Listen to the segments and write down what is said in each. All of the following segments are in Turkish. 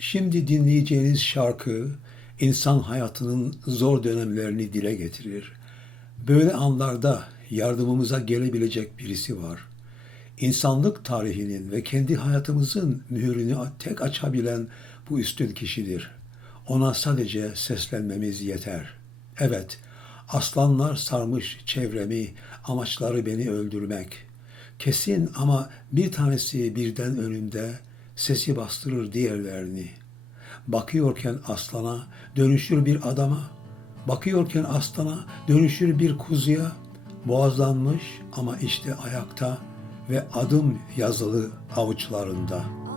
Şimdi dinleyeceğiniz şarkı insan hayatının zor dönemlerini dile getirir. Böyle anlarda yardımımıza gelebilecek birisi var. İnsanlık tarihinin ve kendi hayatımızın mühürünü tek açabilen bu üstün kişidir. Ona sadece seslenmemiz yeter. Evet, aslanlar sarmış çevremi, amaçları beni öldürmek. Kesin ama bir tanesi birden önümde, sesi bastırır diğerlerini. Bakıyorken aslana dönüşür bir adama, bakıyorken aslana dönüşür bir kuzuya, boğazlanmış ama işte ayakta ve adım yazılı avuçlarında.''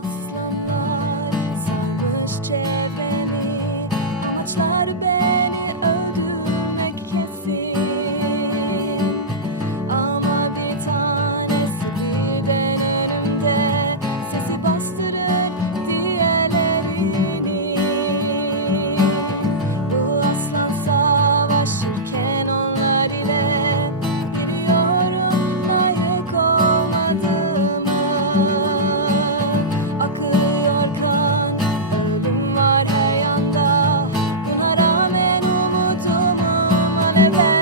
forever.